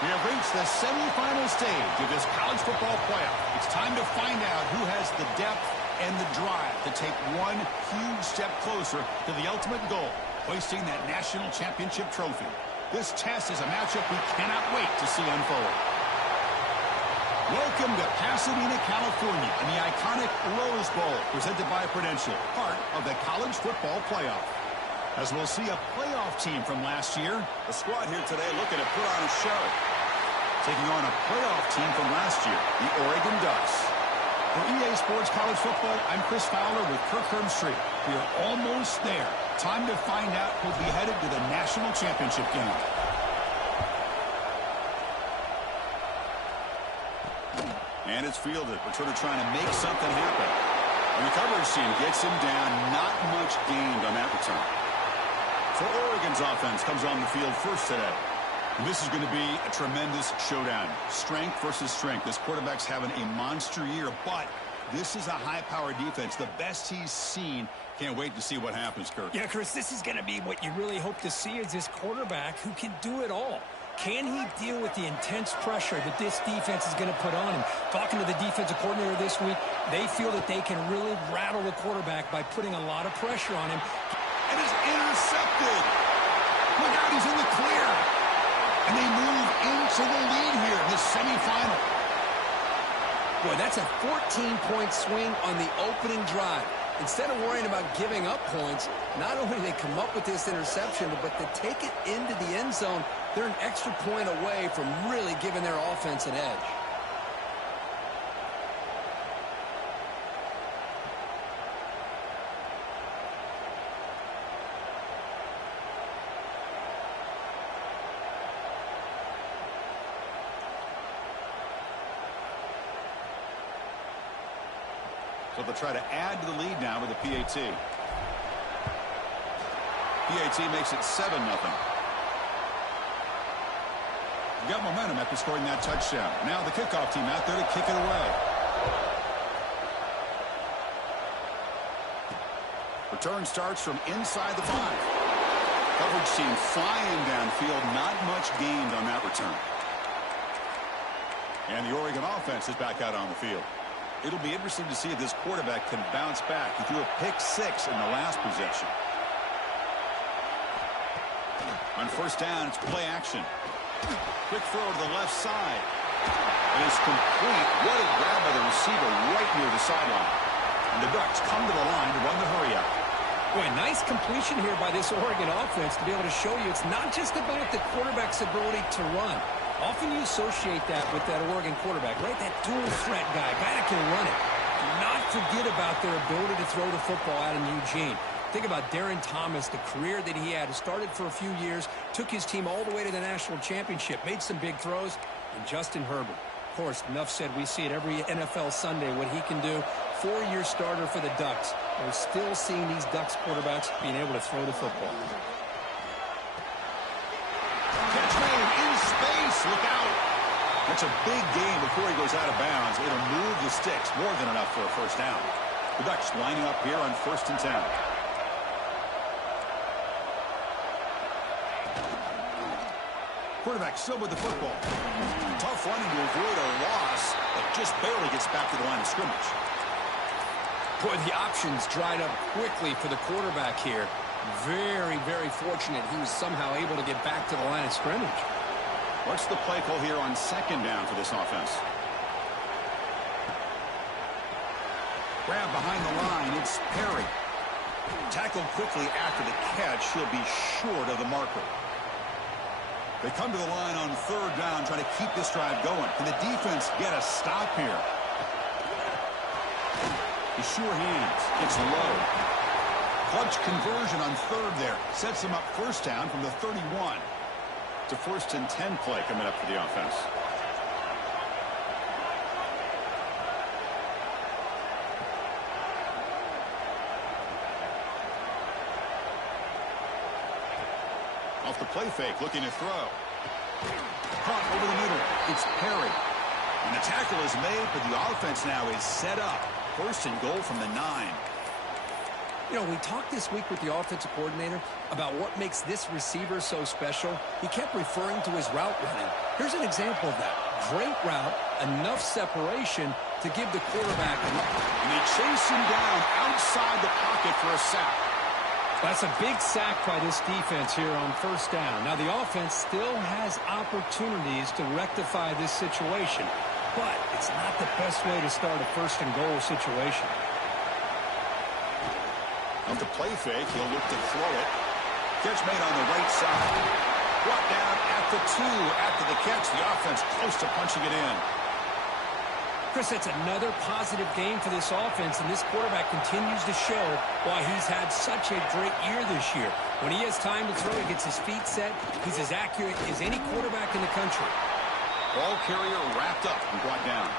We have reached the semifinal stage of this college football playoff. It's time to find out who has the depth and the drive to take one huge step closer to the ultimate goal, hoisting that national championship trophy. This test is a matchup we cannot wait to see unfold. Welcome to Pasadena, California, and the iconic Rose Bowl, presented by Prudential, part of the college football playoff. As we'll see a playoff team from last year, the squad here today looking to put on a show. Taking on a playoff team from last year, the Oregon Ducks. For EA Sports College Football, I'm Chris Fowler with Kirk Hermstreet. We are almost there. Time to find out who'll be headed to the national championship game. And it's fielded. Returner trying to make something happen. And the coverage team gets him down. Not much gained on that return. So Oregon's offense comes on the field first today. And this is going to be a tremendous showdown. Strength versus strength. This quarterback's having a monster year, but this is a high-powered defense. The best he's seen. Can't wait to see what happens, Kirk. Yeah, Chris, this is going to be what you really hope to see is this quarterback who can do it all. Can he deal with the intense pressure that this defense is going to put on him? Talking to the defensive coordinator this week, they feel that they can really rattle the quarterback by putting a lot of pressure on him. And it's intercepted. Look out, he's in the clear. And they move into the lead here in this semifinal. Boy, that's a 14-point swing on the opening drive. Instead of worrying about giving up points, not only do they come up with this interception, but to take it into the end zone, they're an extra point away from really giving their offense an edge. So they'll try to add to the lead now with a PAT. PAT makes it 7-0. Got momentum after scoring that touchdown. Now the kickoff team out there to kick it away. Return starts from inside the 5. Coverage team flying downfield. Not much gained on that return. And the Oregon offense is back out on the field. It'll be interesting to see if this quarterback can bounce back. He threw a pick 6 in the last possession. On first down, it's play action. Quick throw to the left side. And it's complete. What a grab by the receiver right near the sideline. And the Ducks come to the line to run the hurry up. Boy, nice completion here by this Oregon offense to be able to show you it's not just about the quarterback's ability to run. Often you associate that with that Oregon quarterback, right? That dual threat guy that can run it. Do not forget about their ability to throw the football out in Eugene. Think about Darren Thomas, the career that he had. Started for a few years, took his team all the way to the national championship, made some big throws, and Justin Herbert. Of course, enough said, we see it every NFL Sunday what he can do. 4-year starter for the Ducks. We're still seeing these Ducks quarterbacks being able to throw the football. Catch made in space. Look out. That's a big gain before he goes out of bounds. It'll move the sticks. More than enough for a first down. The Ducks lining up here on 1st and 10. Quarterback still with the football. Tough running to avoid a loss, but just barely gets back to the line of scrimmage. Boy, the options dried up quickly for the quarterback here. Very, very fortunate he was somehow able to get back to the line of scrimmage. What's the play call here on 2nd down for this offense? Grab behind the line. It's Perry. Tackled quickly after the catch. He'll be short of the marker. They come to the line on 3rd down, trying to keep this drive going. Can the defense get a stop here? The sure hands. It's low. Clutch conversion on 3rd there. Sets them up 1st down from the 31. It's a 1st and 10 play coming up for the offense. Off the play fake, looking to throw. Caught over the middle. It's Perry. And the tackle is made, but the offense now is set up. 1st and goal from the 9. You know, we talked this week with the offensive coordinator about what makes this receiver so special. He kept referring to his route running. Here's an example of that. Great route, enough separation to give the quarterback enough. And they chase him down outside the pocket for a sack. That's a big sack by this defense here on first down. Now, the offense still has opportunities to rectify this situation, but it's not the best way to start a first-and-goal situation. Off the play fake, he'll look to throw it. Catch made on the right side. Brought down at the 2 after the catch. The offense close to punching it in. Chris, it's another positive game for this offense, and this quarterback continues to show why he's had such a great year this year. When he has time to throw, he gets his feet set. He's as accurate as any quarterback in the country. Ball carrier wrapped up and brought down.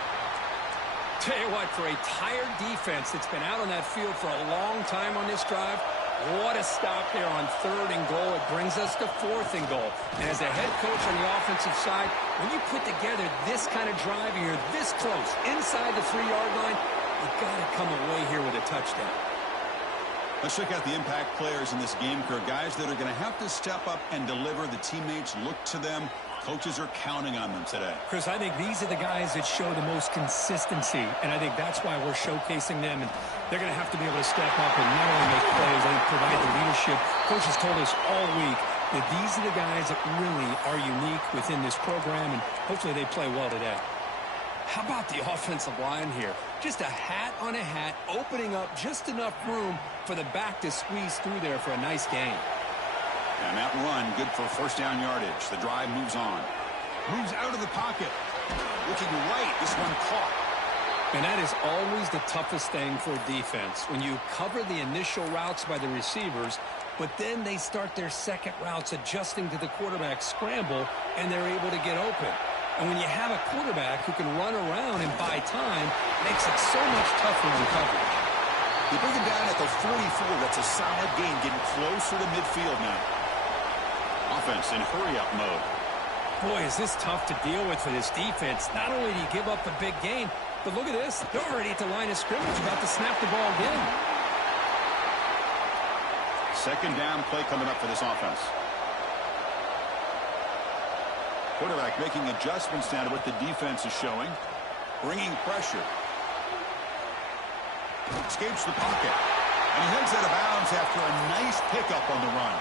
Tell you what, for a tired defense that's been out on that field for a long time on this drive, what a stop there on 3rd and goal. It brings us to 4th and goal. And as a head coach on the offensive side, when you put together this kind of drive and you're this close, inside the 3-yard line, you've got to come away here with a touchdown. Let's check out the impact players in this game, Kirk. Guys that are going to have to step up and deliver. The teammates look to them. Coaches are counting on them today. Chris, I think these are the guys that show the most consistency, and I think that's why we're showcasing them, and they're going to have to be able to step up and not only make plays, I think provide the leadership. Coaches told us all week that these are the guys that really are unique within this program, and hopefully they play well today. How about the offensive line here? Just a hat on a hat, opening up just enough room for the back to squeeze through there for a nice gain. And that run, good for first down yardage. The drive moves on. Moves out of the pocket. Looking right, this one caught. And that is always the toughest thing for a defense. When you cover the initial routes by the receivers, but then they start their second routes adjusting to the quarterback scramble, and they're able to get open. And when you have a quarterback who can run around and buy time, it makes it so much tougher in coverage. They bring him down at the 44. That's a solid gain, getting closer to midfield now. Offense in hurry-up mode. Boy, is this tough to deal with for this defense. Not only do you give up a big gain, but look at this. They're already at the line of scrimmage, about to snap the ball again. Second down play coming up for this offense. Quarterback making adjustments now to what the defense is showing. Bringing pressure. Escapes the pocket. And he heads out of bounds after a nice pickup on the run.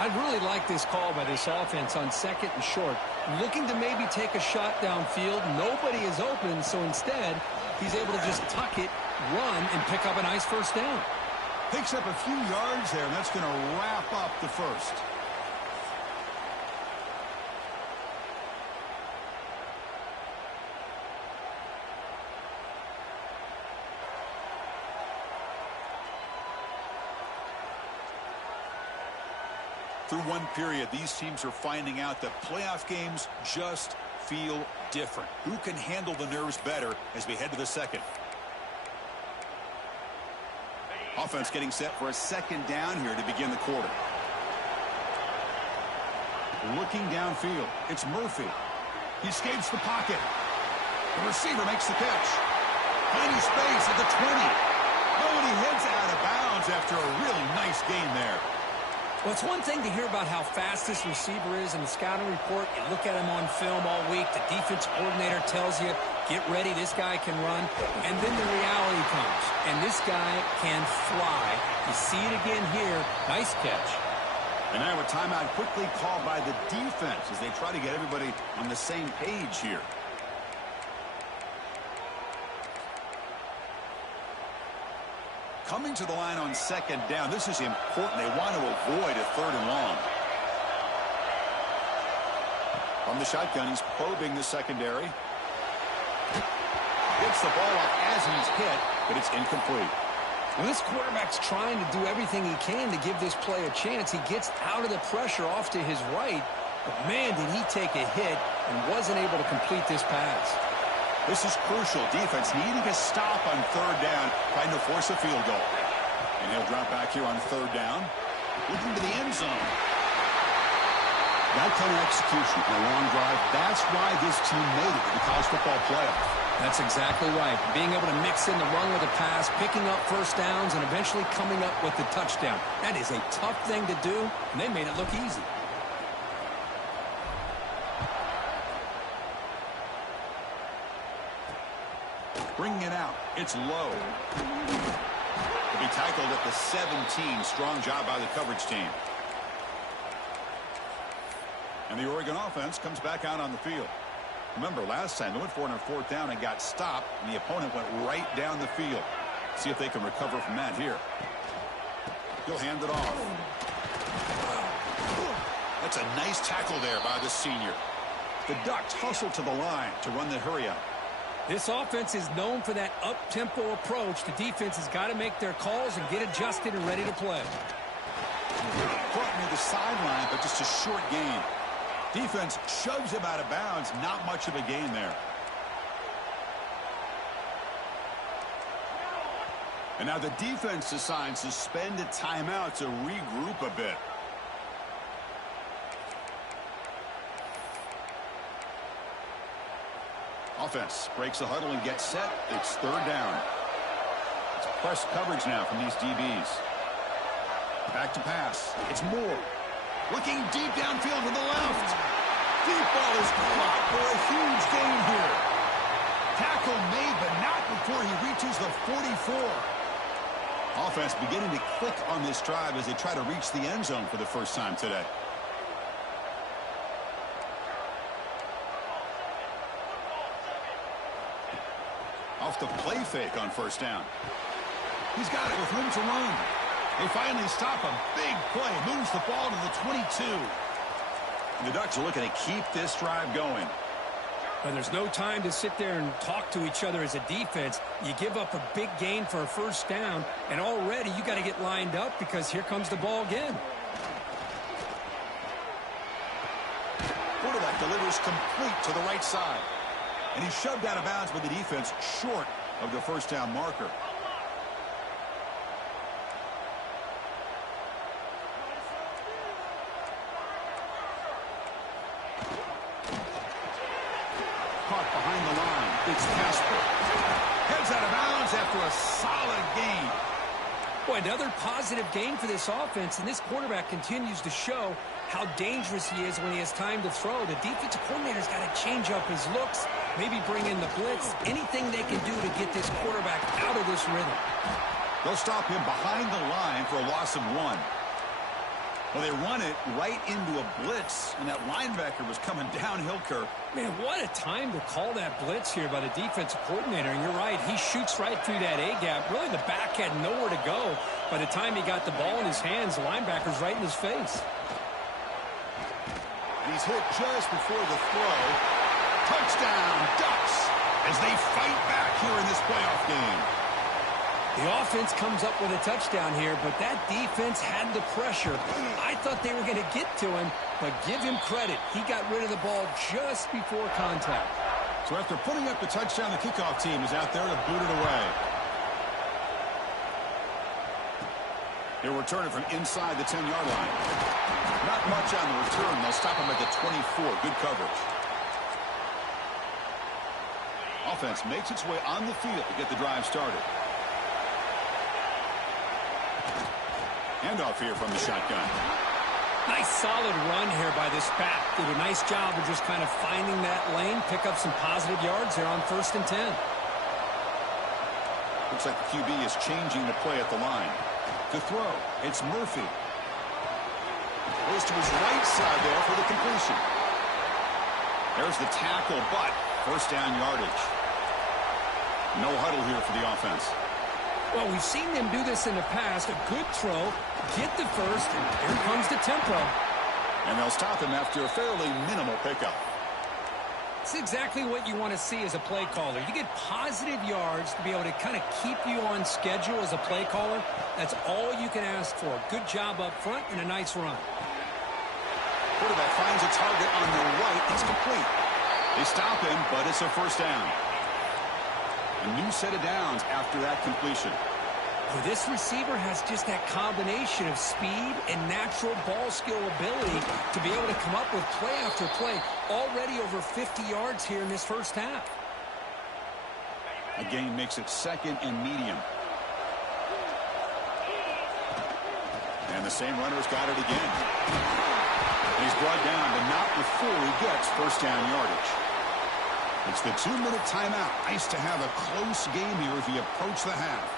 I'd really like this call by this offense on 2nd and short. Looking to maybe take a shot downfield. Nobody is open, so instead, he's able to just tuck it, run, and pick up a nice first down. Picks up a few yards there, and that's going to wrap up the first. Through one period, these teams are finding out that playoff games just feel different. Who can handle the nerves better as we head to the second? Offense getting set for a second down here to begin the quarter. Looking downfield, it's Murphy. He escapes the pocket. The receiver makes the catch. Tiny space at the 20. Oh, and he heads out of bounds after a really nice gain there. Well, it's one thing to hear about how fast this receiver is in the scouting report. You look at him on film all week. The defense coordinator tells you, get ready, this guy can run. And then the reality comes, and this guy can fly. You see it again here. Nice catch. And now a timeout quickly called by the defense as they try to get everybody on the same page here. Coming to the line on second down. This is important. They want to avoid a 3rd and long. From the shotgun, he's probing the secondary. Gets the ball off as he's hit, but it's incomplete. Well, this quarterback's trying to do everything he can to give this play a chance. He gets out of the pressure off to his right, but man, did he take a hit and wasn't able to complete this pass. This is crucial. Defense needing a stop on 3rd down, trying to force a field goal. And he'll drop back here on 3rd down, looking to the end zone. That kind of execution in a long drive, that's why this team made it to the college football playoff. That's exactly right. Being able to mix in the run with a pass, picking up first downs, and eventually coming up with the touchdown. That is a tough thing to do, and they made it look easy. Bringing it out. It's low. To be tackled at the 17. Strong job by the coverage team. And the Oregon offense comes back out on the field. Remember, last time they went for it on fourth down and got stopped, and the opponent went right down the field. See if they can recover from that here. He'll hand it off. That's a nice tackle there by the senior. The Ducks hustle to the line to run the hurry up. This offense is known for that up-tempo approach. The defense has got to make their calls and get adjusted and ready to play. Caught near the sideline, but just a short gain. Defense shoves him out of bounds. Not much of a gain there. And now the defense decides to spend a timeout to regroup a bit. Offense breaks the huddle and gets set. It's third down. It's press coverage now from these DBs. Back to pass. It's Moore. Looking deep downfield to the left. Deep ball is caught for a huge gain here. Tackle made, but not before he reaches the 44. Offense beginning to click on this drive as they try to reach the end zone for the first time today. Off the play fake on first down. He's got it with room to run. They finally stop a big play. Moves the ball to the 22. And the Ducks are looking to keep this drive going. But there's no time to sit there and talk to each other as a defense. You give up a big gain for a first down, and already you got to get lined up because here comes the ball again. Quarterback delivers complete to the right side. And he's shoved out of bounds with the defense short of the first down marker. Caught behind the line. It's Casper. Heads out of bounds after a solid gain. Boy, another positive gain for this offense, and this quarterback continues to show how dangerous he is when he has time to throw. The defensive coordinator's got to change up his looks, maybe bring in the blitz, anything they can do to get this quarterback out of this rhythm. They'll stop him behind the line for a loss of 1. Well, they run it right into a blitz, and that linebacker was coming downhill, Kirk. Man, what a time to call that blitz here by the defensive coordinator. And you're right, he shoots right through that A-gap. Really, the back had nowhere to go. By the time he got the ball in his hands, the linebacker's right in his face. And he's hit just before the throw. Touchdown, Ducks, as they fight back here in this playoff game. The offense comes up with a touchdown here, but that defense had the pressure. I thought they were going to get to him, but give him credit. He got rid of the ball just before contact. So after putting up the touchdown, the kickoff team is out there to boot it away. He'll return it from inside the 10-yard line. Not much on the return. They'll stop him at the 24. Good coverage. Offense makes its way on the field to get the drive started. Handoff here from the shotgun. Nice solid run here by this back. Did a nice job of just kind of finding that lane, pick up some positive yards there on 1st and 10. Looks like the QB is changing the play at the line. To throw, it's Murphy. Goes to his right side there for the completion. There's the tackle, but first down yardage. No huddle here for the offense. Well, we've seen them do this in the past. A good throw, get the first, and here comes the tempo. And they'll stop him after a fairly minimal pickup. It's exactly what you want to see as a play caller. You get positive yards to be able to kind of keep you on schedule as a play caller. That's all you can ask for. Good job up front and a nice run. Quarterback finds a target on the right. It's complete. They stop him, but it's a first down. A new set of downs after that completion. Well, this receiver has just that combination of speed and natural ball skill ability to be able to come up with play after play. Already over 50 yards here in this first half. A gain makes it second and medium. And the same runner's got it again. And he's brought down, but not before he gets first down yardage. It's the 2-minute timeout. Nice to have a close game here as we approach the half.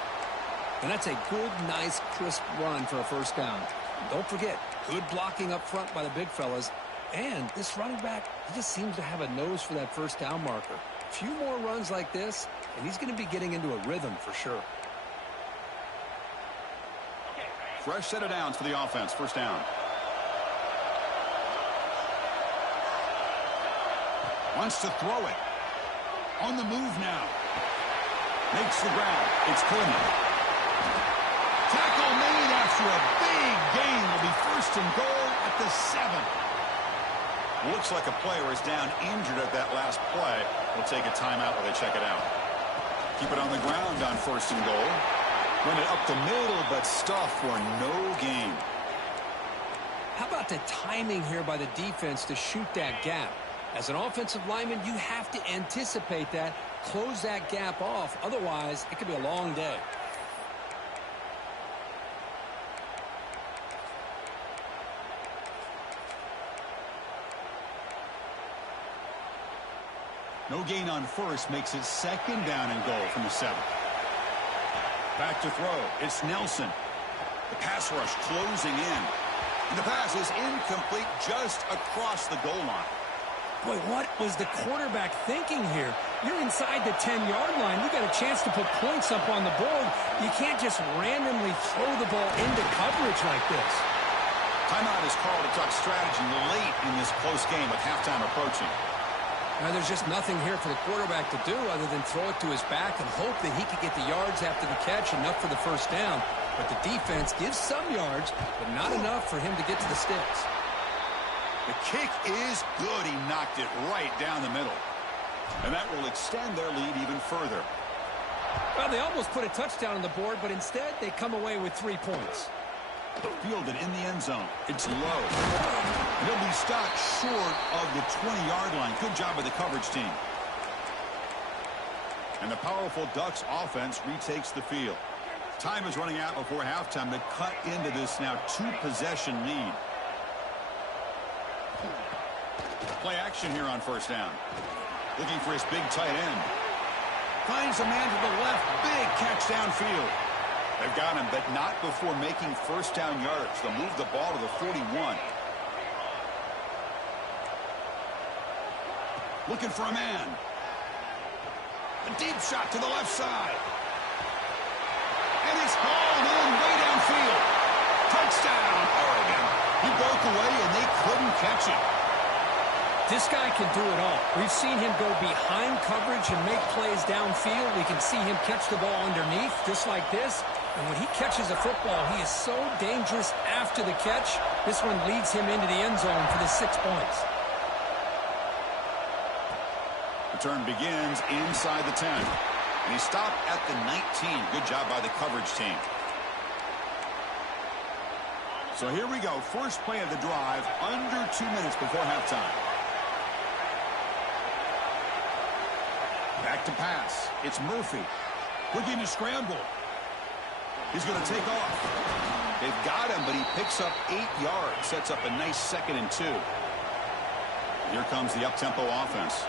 And that's a good, nice, crisp run for a first down. Don't forget, good blocking up front by the big fellas. And this running back, he just seems to have a nose for that first down marker. A few more runs like this, and he's going to be getting into a rhythm for sure. Fresh set of downs for the offense. First down. Wants to throw it. On the move now. Makes the grab. It's Coleman. Tackle made after a big gain. Will be first and goal at the 7. Looks like a player is down injured at that last play. We'll take a timeout while they check it out. Keep it on the ground on first and goal. Run it up the middle, but stuff for no gain. How about the timing here by the defense to shoot that gap? As an offensive lineman, you have to anticipate that, close that gap off. Otherwise, it could be a long day. No gain on first makes it second down and goal from the 7. Back to throw. It's Nelson. The pass rush closing in. And the pass is incomplete just across the goal line. Boy, what was the quarterback thinking here? You're inside the 10-yard line. You got a chance to put points up on the board. You can't just randomly throw the ball into coverage like this. Timeout is called to talk strategy late in this close game with halftime approaching. Now, there's just nothing here for the quarterback to do other than throw it to his back and hope that he could get the yards after the catch, enough for the first down. But the defense gives some yards, but not enough for him to get to the sticks. The kick is good. He knocked it right down the middle. And that will extend their lead even further. Well, they almost put a touchdown on the board, but instead they come away with 3 points. Fielded in the end zone. It's low. He'll be stopped short of the 20-yard line. Good job by the coverage team. And the powerful Ducks offense retakes the field. Time is running out before halftime to cut into this now 2-possession lead. Play action here on first down. Looking for his big tight end. Finds a man to the left. Big catch downfield. They've got him, but not before making first down yardage. They'll move the ball to the 41. Looking for a man. A deep shot to the left side. And it's hauled in way downfield. Touchdown, Oregon. He broke away, and they couldn't catch him. This guy can do it all. We've seen him go behind coverage and make plays downfield. We can see him catch the ball underneath, just like this. And when he catches a football, he is so dangerous after the catch. This one leads him into the end zone for the 6 points. Return begins inside the 10. And he stopped at the 19. Good job by the coverage team. So here we go. First play of the drive, under 2 minutes before halftime. Back to pass. It's Murphy. Looking to scramble. He's going to take off. They've got him, but he picks up 8 yards. Sets up a nice 2nd and 2. Here comes the up-tempo offense.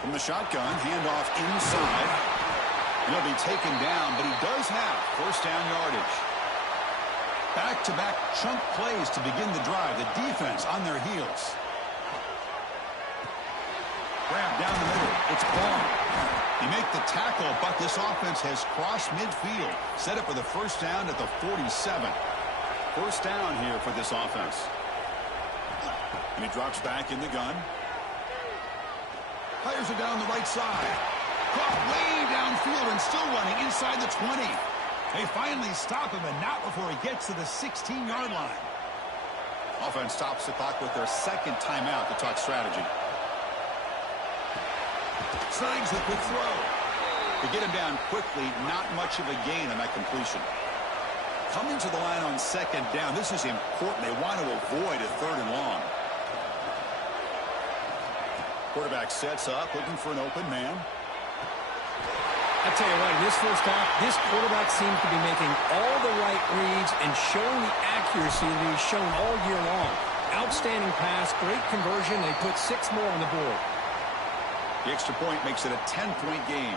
From the shotgun, handoff inside. He'll be taken down, but he does have first down yardage. Back-to-back chunk plays to begin the drive. The defense on their heels. Grab down the middle. It's Ball. He make the tackle, but this offense has crossed midfield. Set up for the first down at the 47. First down here for this offense. And he drops back in the gun. Fires it down the right side. Caught way downfield and still running inside the 20. They finally stop him, and not before he gets to the 16-yard line. Offense stops the clock with their second timeout to talk strategy. Snags the quick throw. To get him down quickly, not much of a gain on that completion. Coming to the line on second down, this is important. They want to avoid a 3rd and long. Quarterback sets up, looking for an open man. I tell you what, in this first half, this quarterback seems to be making all the right reads and showing the accuracy that he's shown all year long. Outstanding pass, great conversion. They put 6 more on the board. The extra point makes it a 10-point game.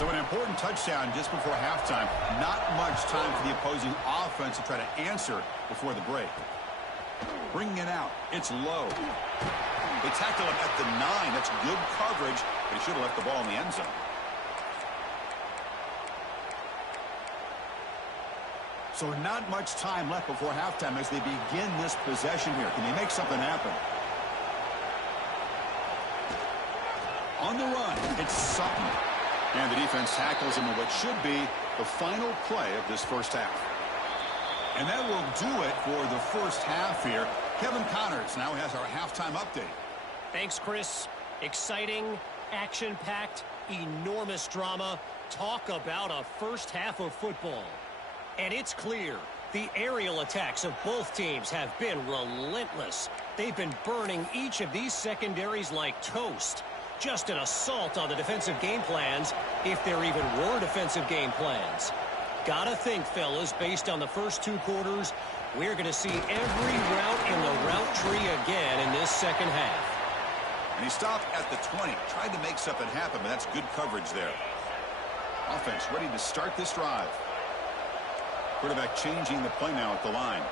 So an important touchdown just before halftime. Not much time for the opposing offense to try to answer before the break. Bringing it out. It's low. They tackle him at the 9. That's good coverage, but he should have left the ball in the end zone. So not much time left before halftime as they begin this possession here. Can they make something happen? On the run, it's Sutton. And the defense tackles him in what should be the final play of this first half. And that will do it for the first half here. Kevin Connors now has our halftime update. Thanks, Chris. Exciting, action-packed, enormous drama. Talk about a first half of football. And it's clear, the aerial attacks of both teams have been relentless. They've been burning each of these secondaries like toast. Just an assault on the defensive game plans, if there even were defensive game plans. Gotta think, fellas, based on the first 2 quarters, we're going to see every route in the route tree again in this second half. And he stopped at the 20. Tried to make something happen, but that's good coverage there. Offense ready to start this drive. Quarterback changing the play now at the line.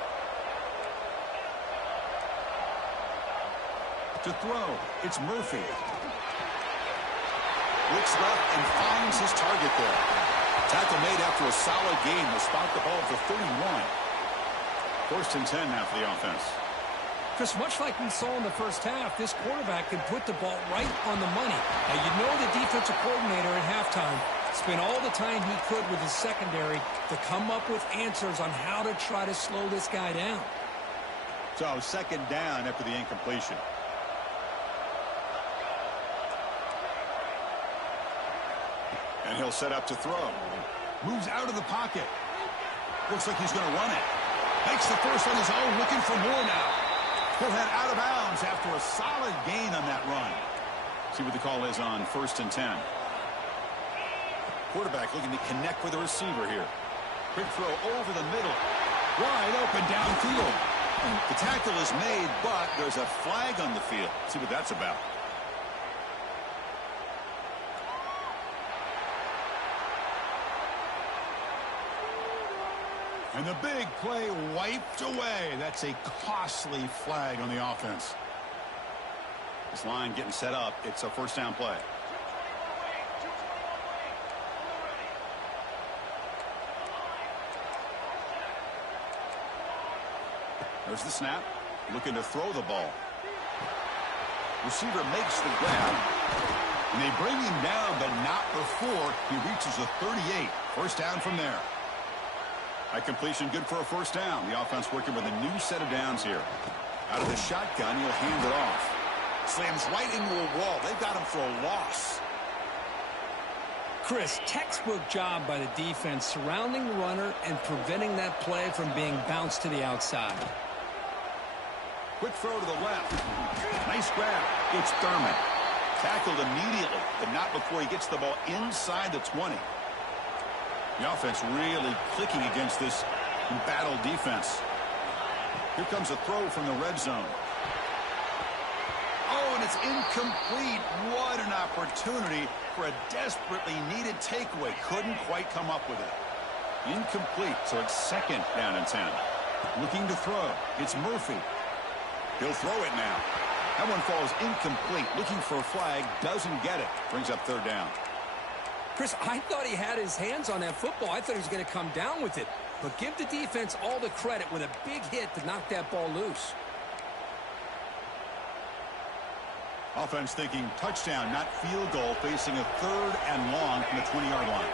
To throw, it's Murphy. Looks left and finds his target there. Tackle made after a solid gain. Will spot the ball at the 31. First and 10 now for the offense. Chris, much like we saw in the first half, this quarterback can put the ball right on the money. Now, you know the defensive coordinator at halftime spent all the time he could with his secondary to come up with answers on how to try to slow this guy down. So, second down after the incompletion. And he'll set up to throw. Moves out of the pocket. Looks like he's going to run it. Makes the first on his own, looking for more now. He'll head out of bounds after a solid gain on that run. See what the call is on first and 10. Quarterback looking to connect with the receiver here. Quick throw over the middle. Wide open downfield. The tackle is made, but there's a flag on the field. See what that's about. And the big play wiped away. That's a costly flag on the offense. This line getting set up. It's a first down play. There's the snap. Looking to throw the ball. Receiver makes the grab. And they bring him down, but not before he reaches the 38. First down from there. High completion, good for a first down. The offense working with a new set of downs here. Out of the shotgun, he'll hand it off. Slams right into a wall. They've got him for a loss. Chris, textbook job by the defense surrounding the runner and preventing that play from being bounced to the outside. Quick throw to the left. Nice grab. It's Thurman. Tackled immediately, but not before he gets the ball inside the 20. The offense really clicking against this embattled defense. Here comes a throw from the red zone. Oh, and it's incomplete. What an opportunity for a desperately needed takeaway. Couldn't quite come up with it. Incomplete, so it's second down and 10. Looking to throw. It's Murphy. He'll throw it now. That one falls incomplete. Looking for a flag. Doesn't get it. Brings up third down. Chris, I thought he had his hands on that football. I thought he was going to come down with it. But give the defense all the credit with a big hit to knock that ball loose. Offense thinking touchdown, not field goal, facing a third and long from the 20-yard line.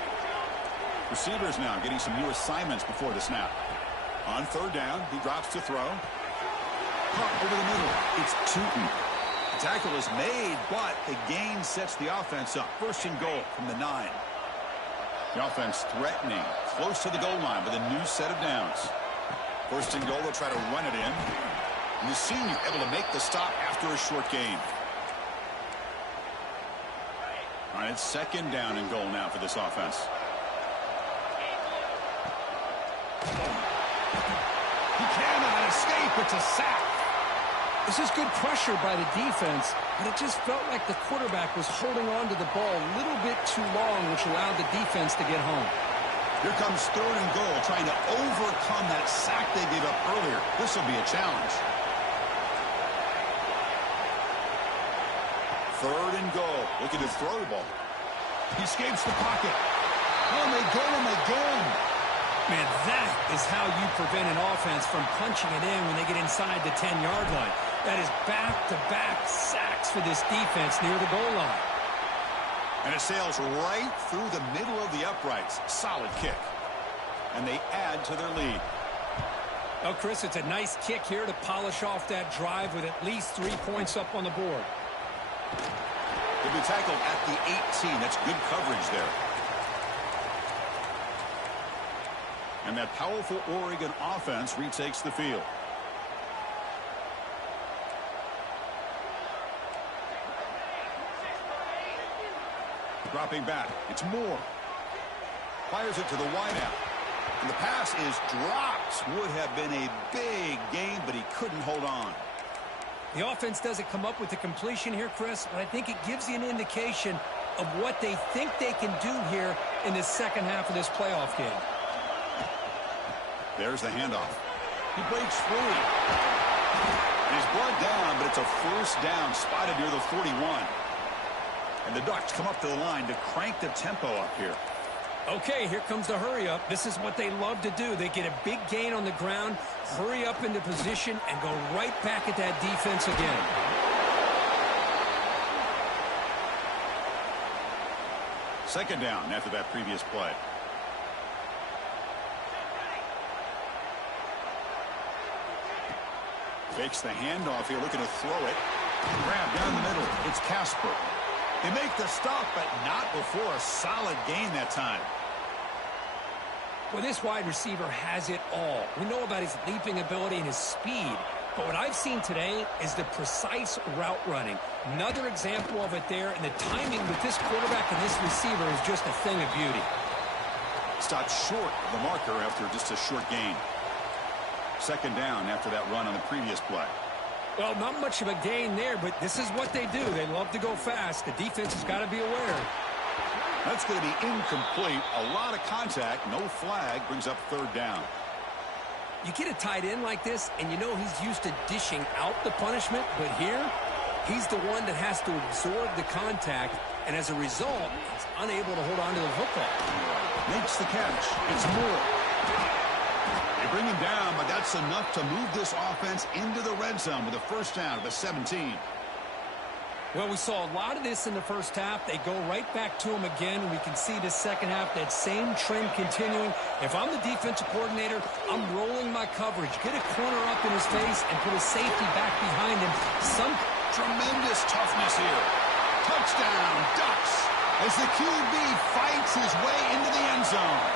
Receivers now getting some new assignments before the snap. On third down, he drops to throw. Caught over the middle. It's Tootin. The tackle is made, but the gain sets the offense up. First and goal from the 9. The offense threatening, close to the goal line with a new set of downs. First and goal, they'll try to run it in. And the senior able to make the stop after a short gain. All right, it's second down and goal now for this offense. He cannot escape. It's a sack. This is good pressure by the defense, but it just felt like the quarterback was holding on to the ball a little bit too long, which allowed the defense to get home. Here comes third and goal, trying to overcome that sack they gave up earlier. This will be a challenge. Third and goal. Looking to throw the ball. He escapes the pocket. Oh, and they get him again. Man, that is how you prevent an offense from punching it in when they get inside the 10-yard line. That is back-to-back sacks for this defense near the goal line. And it sails right through the middle of the uprights. Solid kick. And they add to their lead. Oh, Chris, it's a nice kick here to polish off that drive with at least 3 points up on the board. He'll be tackled at the 18. That's good coverage there. And that powerful Oregon offense retakes the field. Dropping back. It's Moore. Fires it to the wideout. And the pass is dropped. Would have been a big gain, but he couldn't hold on. The offense doesn't come up with the completion here, Chris, but I think it gives you an indication of what they think they can do here in the second half of this playoff game. There's the handoff. He breaks free. And he's brought down, but it's a first down spotted near the 41. And the Ducks come up to the line to crank the tempo up here. Okay, here comes the hurry up. This is what they love to do. They get a big gain on the ground, hurry up into position, and go right back at that defense again. Second down after that previous play. Fakes the handoff here, looking to throw it. Grab down the middle. It's Casper. They make the stop, but not before a solid gain that time. Well, this wide receiver has it all. We know about his leaping ability and his speed, but what I've seen today is the precise route running. Another example of it there, and the timing with this quarterback and this receiver is just a thing of beauty. Stopped short of the marker after just a short gain. Second down after that run on the previous play. Well, not much of a gain there, but this is what they do. They love to go fast. The defense has got to be aware. That's going to be incomplete. A lot of contact. No flag. Brings up third down. You get a tight end like this, and you know he's used to dishing out the punishment, but here, he's the one that has to absorb the contact, and as a result, he's unable to hold on to the football. Makes the catch. It's Moore. They bring him down, but that's enough to move this offense into the red zone with a first down at the 17. Well, we saw a lot of this in the first half. They go right back to him again. We can see the second half, that same trend continuing. If I'm the defensive coordinator, I'm rolling my coverage. Get a corner up in his face and put a safety back behind him. Some tremendous toughness here. Touchdown, Ducks, as the QB fights his way into the end zone.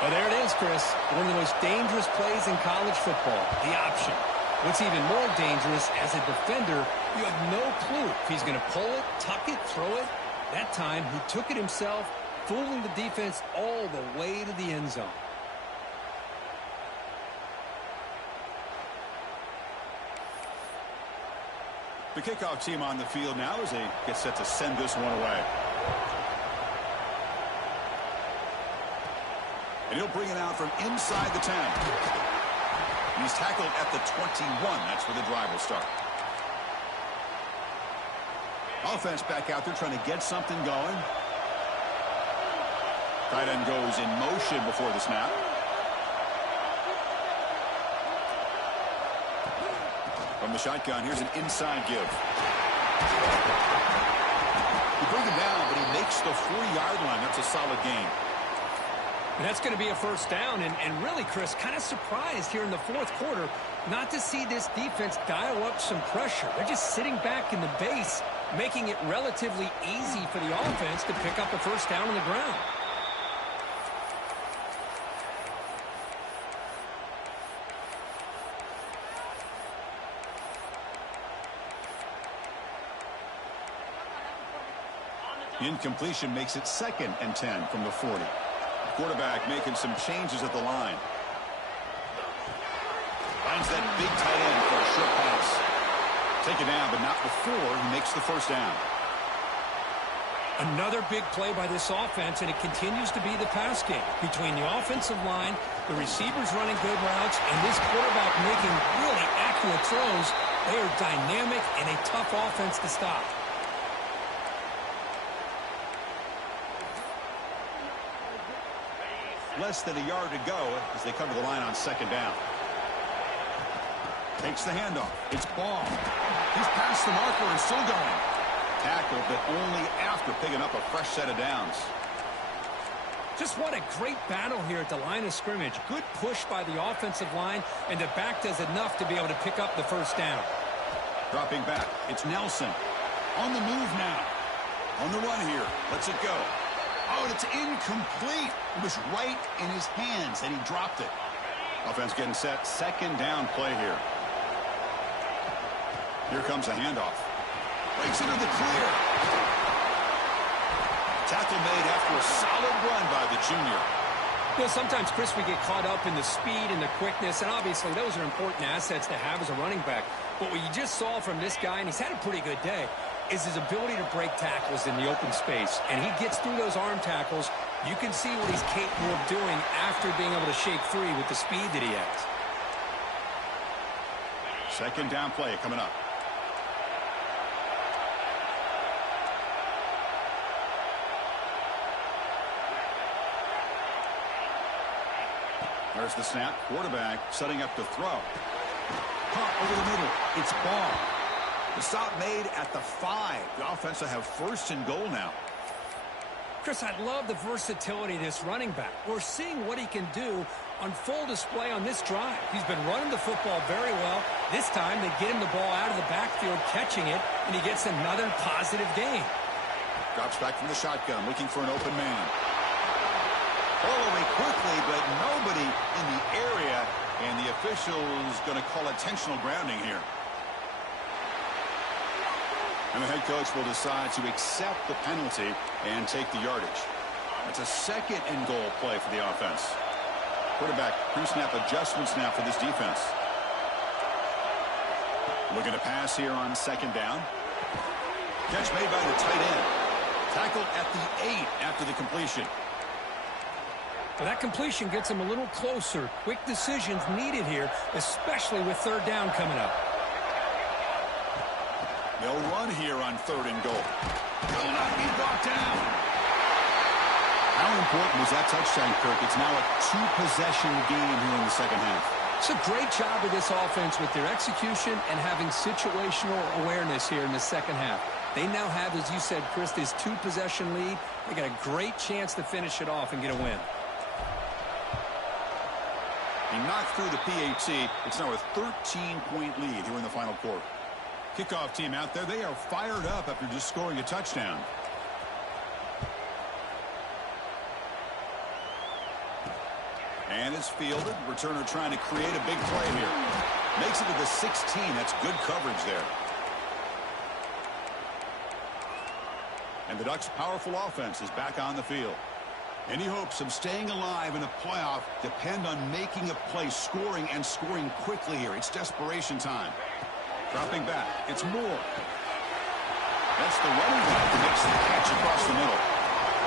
Well, there it is, Chris. One of the most dangerous plays in college football, the option. What's even more dangerous, as a defender, you have no clue if he's going to pull it, tuck it, throw it. That time, he took it himself, fooling the defense all the way to the end zone. The kickoff team on the field now as they get set to send this one away. And he'll bring it out from inside the 10. He's tackled at the 21. That's where the drive will start. Offense back out there trying to get something going. Tight end goes in motion before the snap. From the shotgun, here's an inside give. You bring him down, but he makes the 4-yard line. That's a solid gain. And that's going to be a first down, and really, Chris, kind of surprised here in the fourth quarter not to see this defense dial up some pressure. They're just sitting back in the base, making it relatively easy for the offense to pick up a first down on the ground. Incompletion makes it 2nd and 10 from the 40. Quarterback making some changes at the line. Finds that big tight end for a short pass. Take it down, but not before he makes the first down. Another big play by this offense, and it continues to be the pass game. Between the offensive line, the receivers running good routes, and this quarterback making really accurate throws, they are dynamic and a tough offense to stop. Less than a yard to go as they come to the line on 2nd down. Takes the handoff. It's Ball. He's past the marker and still going. Tackle, but only after picking up a fresh set of downs. Just what a great battle here at the line of scrimmage. Good push by the offensive line, and the back does enough to be able to pick up the first down. Dropping back. It's Nelson. On the move now. On the run here. Lets it go. Oh, and it's incomplete. It was right in his hands, and he dropped it. Offense getting set. 2nd down play here. Here comes a handoff. Breaks into the clear. Tackle made after a solid run by the junior. You know, sometimes, Chris, we get caught up in the speed and the quickness, and obviously those are important assets to have as a running back. But what you just saw from this guy, and he's had a pretty good day, is his ability to break tackles in the open space. And he gets through those arm tackles. You can see what he's capable of doing after being able to shake free with the speed that he has. 2nd down play coming up. There's the snap. Quarterback setting up to throw. Caught over the middle. It's Ball. The stop made at the 5. The offense will have 1st and goal now. Chris, I love the versatility of this running back. We're seeing what he can do on full display on this drive. He's been running the football very well. This time they get him the ball out of the backfield, catching it, and he gets another positive gain. Drops back from the shotgun, looking for an open man. Ball away quickly, but nobody in the area, and the official is going to call intentional grounding here. And the head coach will decide to accept the penalty and take the yardage. That's a 2nd and goal play for the offense. Quarterback pre-snap adjustments now for this defense. Looking to pass here on 2nd down. Catch made by the tight end. Tackled at the 8 after the completion. Well, that completion gets him a little closer. Quick decisions needed here, especially with 3rd down coming up. They'll run here on 3rd and goal. Will not be brought down. How important was that touchdown, Kirk? It's now a 2-possession game here in the 2nd half. It's a great job of this offense with their execution and having situational awareness here in the 2nd half. They now have, as you said, Chris, this 2-possession lead. They got a great chance to finish it off and get a win. He knocked through the PAT. It's now a 13-point lead here in the final quarter. Kickoff team out there. They are fired up after just scoring a touchdown. And it's fielded. Returner trying to create a big play here. Makes it to the 16. That's good coverage there. And the Ducks' powerful offense is back on the field. Any hopes of staying alive in a playoff depend on making a play, scoring, and scoring quickly here. It's desperation time. Dropping back. It's Moore. That's the running back who makes the catch across the middle.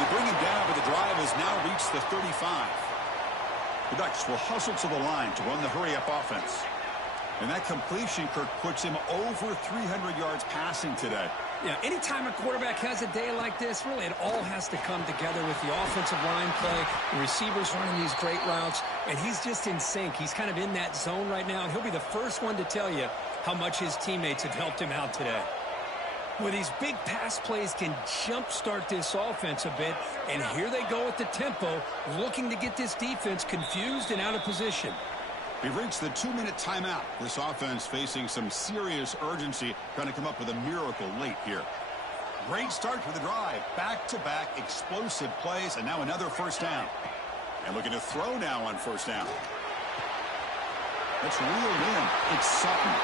They bring him down, but the drive has now reached the 35. The Ducks will hustle to the line to run the hurry-up offense. And that completion, Kirk, puts him over 300 yards passing today. Yeah, anytime a quarterback has a day like this, really it all has to come together with the offensive line play, the receivers running these great routes, and he's just in sync. He's kind of in that zone right now, and he'll be the first one to tell you how much his teammates have helped him out today. Well, these big pass plays can jumpstart this offense a bit, and here they go at the tempo, looking to get this defense confused and out of position. We've reached the 2-minute timeout. This offense facing some serious urgency, trying to come up with a miracle late here. Great start for the drive. Back-to-back explosive plays, and now another first down. And looking to throw now on first down. Let's reel in. It's Sutton.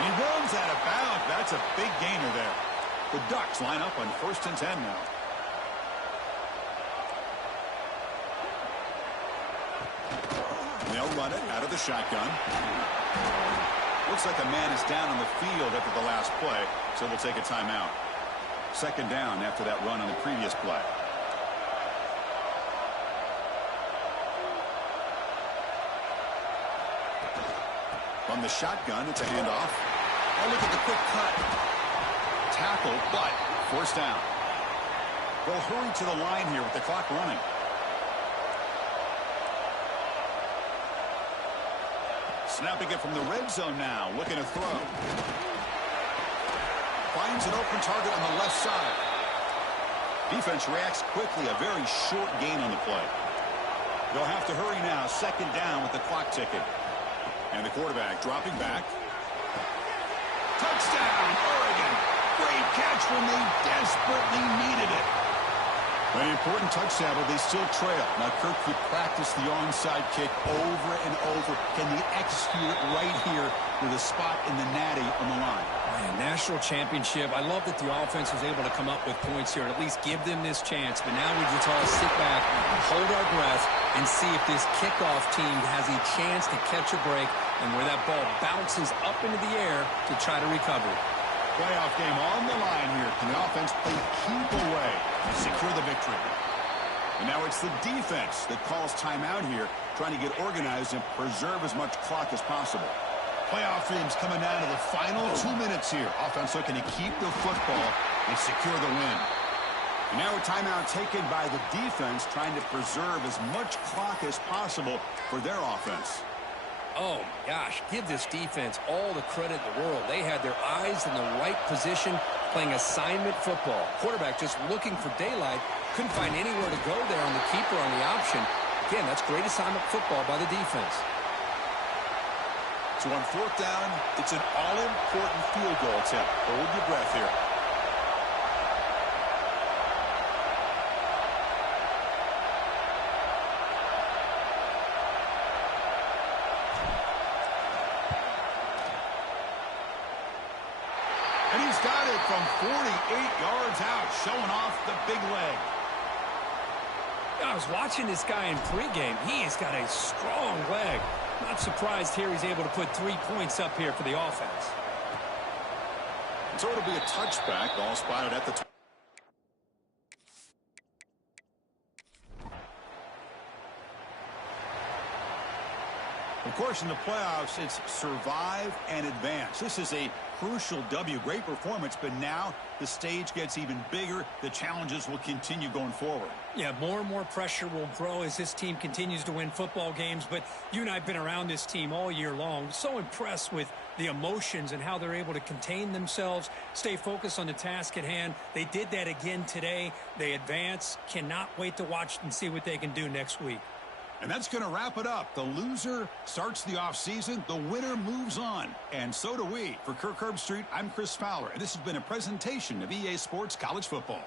He runs out of bounds. That's a big gainer there. The Ducks line up on 1st and 10 now. the shotgun. Looks like a man is down on the field after the last play, so they'll take a timeout. Second down after that run on the previous play. From the shotgun, it's a handoff. Oh, look at the quick cut. Tackle, but forced down. They'll hurry to the line here with the clock running. Snapping it from the red zone now, looking to throw. Finds an open target on the left side. Defense reacts quickly, a very short gain on the play. They'll have to hurry now, second down with the clock ticking. And the quarterback dropping back. Touchdown, Oregon. Great catch when they desperately needed it. An important touchdown, but they still trail. Now, Kirk could practice the onside kick over and over. Can he execute it right here with a spot in the natty on the line? Man, national championship. I love that the offense was able to come up with points here and at least give them this chance. But now we just all sit back, hold our breath, and see if this kickoff team has a chance to catch a break and where that ball bounces up into the air to try to recover. Playoff game on the line here. Can the offense play keep away and secure the victory? And now it's the defense that calls timeout here, trying to get organized and preserve as much clock as possible. Playoff teams coming down to the final 2 minutes here. Offense looking to keep the football and secure the win. And now a timeout taken by the defense, trying to preserve as much clock as possible for their offense. Oh, my gosh, give this defense all the credit in the world. They had their eyes in the right position, playing assignment football. Quarterback just looking for daylight, couldn't find anywhere to go there on the keeper on the option. Again, that's great assignment football by the defense. So on fourth down, it's an all-important field goal attempt. Hold your breath here. And he's got it from 48 yards out, showing off the big leg. I was watching this guy in pregame. He has got a strong leg. Not surprised here he's able to put 3 points up here for the offense. So it'll be a touchback, ball spotted at the 20. Of course, in the playoffs, it's survive and advance. This is a crucial W. Great performance, but now the stage gets even bigger. The challenges will continue going forward. Yeah, more and more pressure will grow as this team continues to win football games, but you and I have been around this team all year long. So impressed with the emotions and how they're able to contain themselves, stay focused on the task at hand. They did that again today. They advance. Cannot wait to watch and see what they can do next week. And that's going to wrap it up. The loser starts the offseason. The winner moves on. And so do we. For Kirk Herbstreit, I'm Chris Fowler. And this has been a presentation of EA Sports College Football.